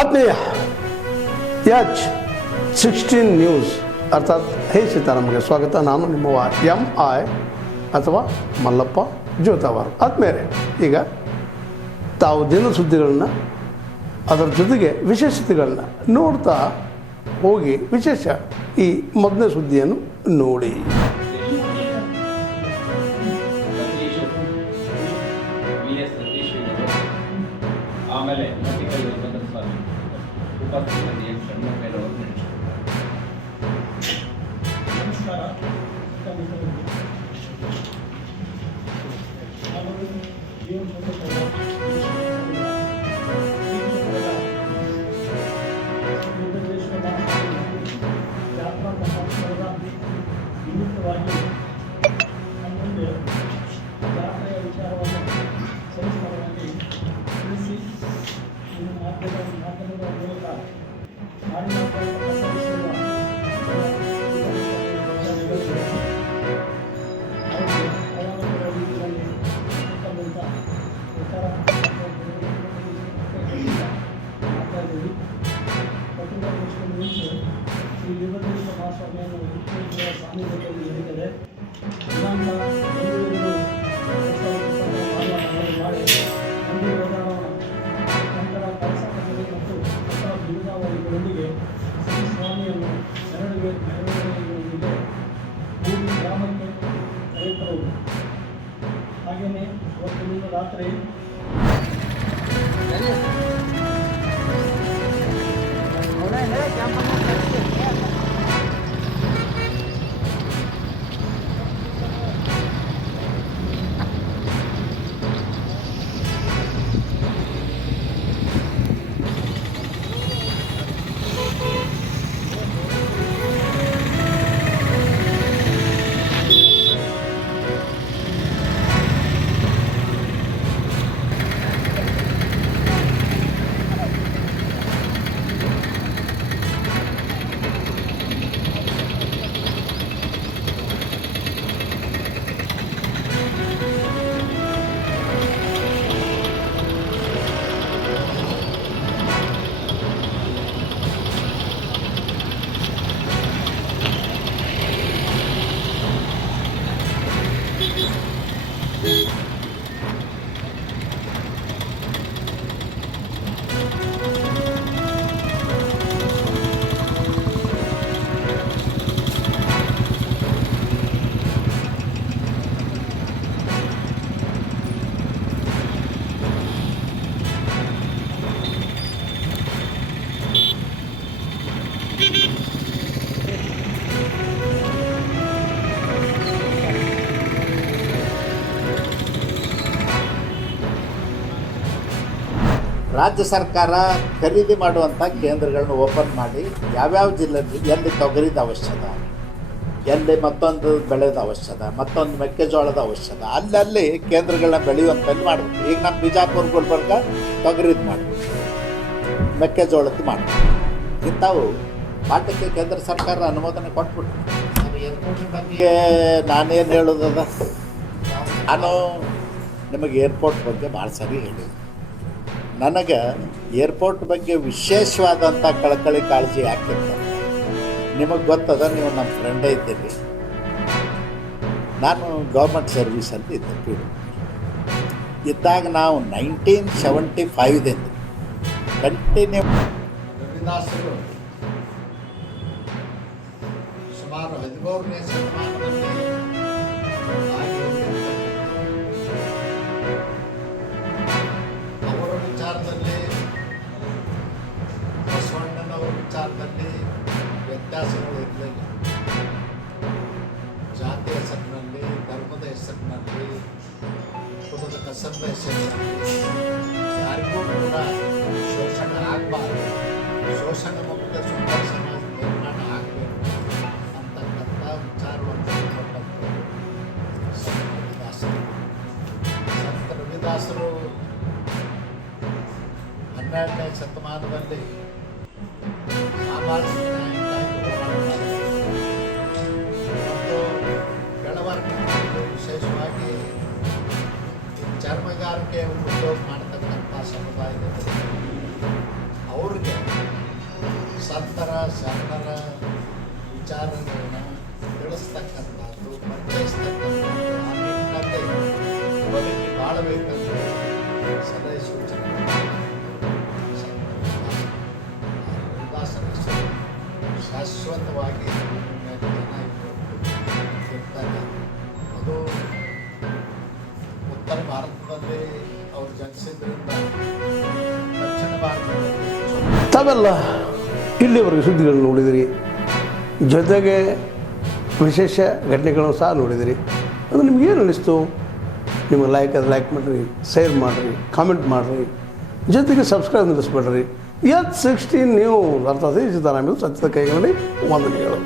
ಆತ್ಮೀಯ H16 news ಅರ್ಥಾತ್ ಹೇ ಸೀತಾರಾಮ್ಗೆ ಸ್ವಾಗತ. ನಾನು ನಿಮ್ಮ MI ಅಥವಾ ಮಲ್ಲಪ್ಪ ಜೋತಾವಾರ್. ಆದ್ಮೇಲೆ ಈಗ ತಾವು ದಿನ ಸುದ್ದಿಗಳನ್ನ ಅದರ ಜೊತೆಗೆ ವಿಶೇಷತೆಗಳನ್ನ ನೋಡ್ತಾ ಹೋಗಿ ವಿಶೇಷ ಈ ಮೊದಲನೇ ಸುದ್ದಿಯನ್ನು ನೋಡಿ. ಆಮೇಲೆ ನಮಸ್ಕಾರ. ನಿಮಿತ್ತವಾಗಿ ನಮ್ಮೊಂದು ಜಾತ್ರೆಯ ವಿಚಾರವನ್ನು ಸಂಸ್ಕಾರವಾಗಿ ತಿಳಿಸಿ ಮಾಧ್ಯಮಗಳ ಮೂಲಕ ನಾಡಿನ ಪಸರಿಸುವ ಶ್ರೀ ವೀರಭದ್ರ ಮಹಾಸ್ವಾಮಿಯನ್ನು ಸಾನ್ನಿಧ್ಯದಲ್ಲಿ ಹೇಳಿದರೆ ದಿನಾಂಕ ಬೆಂಗಳೂರು ಮಾಡಿ ನಂದಿ ಗೋದಾವರ ನಂತರ ಕಳಸಕಟ್ಟೆ ಮತ್ತು ಹೊಸ ಬಿರುಗಾವಳಿಗಳೊಂದಿಗೆ ಶ್ರೀ ಸ್ವಾಮಿಯನ್ನು ಮೆರವಣಿಗೆಯೊಂದಿಗೆ ಮೂರು ಗ್ರಾಮಕ್ಕೆ ಕರೆಯುತ್ತರು. ಹಾಗೆಯೇ ಇವತ್ತಿನಿಂದ ರಾತ್ರಿ ರಾಜ್ಯ ಸರ್ಕಾರ ಖರೀದಿ ಮಾಡುವಂಥ ಕೇಂದ್ರಗಳನ್ನ ಓಪನ್ ಮಾಡಿ ಯಾವ್ಯಾವ ಜಿಲ್ಲೆಯಲ್ಲಿ ಎಲ್ಲಿ ತೊಗರಿದ ಅವಶ್ಯದ, ಎಲ್ಲಿ ಮತ್ತೊಂದು ಬೆಳೆದ ಅವಶ್ಯದ, ಮತ್ತೊಂದು ಮೆಕ್ಕೆಜೋಳದ ಅವಶ್ಯದ, ಅಲ್ಲಲ್ಲಿ ಕೇಂದ್ರಗಳನ್ನ ಬೆಳೆಯುವಂಥದ್ದು ಮಾಡಬೇಕು. ಈಗ ನಮ್ಮ ಬಿಜಾಪುರ ಗುಲ್ಬರ್ಗ ತೊಗರಿದು ಮಾಡಬೇಕು, ಮೆಕ್ಕೆಜೋಳದ್ದು ಮಾಡಬೇಕು. ಇಂಥವು ಪಾಠಕ್ಕೆ ಕೇಂದ್ರ ಸರ್ಕಾರ ಅನುಮೋದನೆ ಕೊಟ್ಬಿಟ್ಟು ಬಗ್ಗೆ ನಾನೇನು ಹೇಳೋದದ, ನಾನು ನಿಮಗೆ ಏರ್ಪೋರ್ಟ್ ಬಗ್ಗೆ ಭಾಳ ಸರಿ ಹೇಳಿದೆ. ನನಗೆ ಏರ್ಪೋರ್ಟ್ ಬಗ್ಗೆ ವಿಶೇಷವಾದಂಥ ಕಳಕಳಿ ಕಾಳಜಿ ಯಾಕಿರ್ತದೆ ನಿಮಗೆ ಗೊತ್ತದ. ನೀವು ನಮ್ಮ ಫ್ರೆಂಡೇ ಇದ್ದೀರಿ. ನಾನು ಗೌರ್ಮೆಂಟ್ ಸರ್ವೀಸಲ್ಲಿ ಇದ್ದೆ. ಇದ್ದಾಗ ನಾವು 1975ದಿಂದ ಕಂಟಿನ್ಯೂ ರವಿದಾಸರು ಸುಮಾರು 13ನೇ ಶತಮಾನದಲ್ಲಿ ಬಸವಣ್ಣನವರ ವಿಚಾರದಲ್ಲಿ ವ್ಯತ್ಯಾಸಗಳು ಇರಲಿಲ್ಲ. ಜಾತಿ ಹೆಸರಿನಲ್ಲಿ, ಧರ್ಮದ ಹೆಸರಿನಲ್ಲಿ, ಕುಲದ ಕಸಬದ ಹೆಸರಿನಲ್ಲಿ ಯಾರಿಗೂ ಕೂಡ ಶೋಷಣೆ ಆಗಬಾರ್ದು, ಶೋಷಣೆ ಮುಕ್ತ ಸುಂದರ ಸಮಾಜ ನಿರ್ಮಾಣ ಆಗಬೇಕು ಅಂತಕ್ಕಂಥ ವಿಚಾರವನ್ನು ಕೊಟ್ಟಂಥವರು ಸಂತ ರವಿದಾಸರು. ಸಂತ ರವಿದಾಸರು 12ನೇ ಶತಮಾನದಲ್ಲಿ ಸಾಮಾಜಿಕ ನ್ಯಾಯಕ್ಕಾಗಿ ಹೋರಾಟ ಮಾಡಿದರು. ಮತ್ತು ಕೆಳವರ್ಗ ವಿಶೇಷವಾಗಿ ಚರ್ಮಗಾರಿಕೆ ಉದ್ಯೋಗ ಮಾಡತಕ್ಕಂಥ ಸಮುದಾಯದಲ್ಲಿ ಅವ್ರಿಗೆ ಸಂತರ ಶರಣರ ವಿಚಾರಗಳನ್ನ ತಿಳಿಸ್ತಕ್ಕಂಥದ್ದು ಪರಿಚಯಿಸ್ತಕ್ಕಂಥದ್ದು ಆ ನಿಟ್ಟಿನಲ್ಲಿ ಬದುಕಿ ಬಾಳಬೇಕಂದ್ರೆ ಸಲಹೆ ಸೂಚನೆ ಶಾಶ್ವತವಾಗಿ ಜನ ಇರ್ತಾರೆ. ಅದು ಉತ್ತರ ಭಾರತದಲ್ಲಿ ಅವ್ರು ಜನಿಸಿದ್ರಿಂದ ದಕ್ಷಿಣ ಭಾರತದಲ್ಲಿ ತಾವೆಲ್ಲ ಇಲ್ಲಿವರೆಗೆ ಸುದ್ದಿಗಳನ್ನು ನೋಡಿದಿರಿ, ಜೊತೆಗೆ ವಿಶೇಷ ಘಟನೆಗಳನ್ನು ಸಹ ನೋಡಿದಿರಿ. ಅದು ನಿಮಗೇನು ಅನ್ನಿಸ್ತು? ನಿಮಗೆ ಲೈಕ್ ಮಾಡಿರಿ, ಶೇರ್ ಮಾಡಿರಿ, ಕಾಮೆಂಟ್ ಮಾಡಿರಿ, ಜೊತೆಗೆ ಸಬ್ಸ್ಕ್ರೈಬ್ ನಿಲ್ಲಿಸ್ಬೇಡ್ರಿ. H16 ನ್ಯೂಸ್ ಅರ್ಥಾತ್ ಈ ಸಿದ್ದರಾಮಯ್ಯ ಸತ್ಯದ ಕೈಗೊಂಡು ವಂದನೆಗಳು.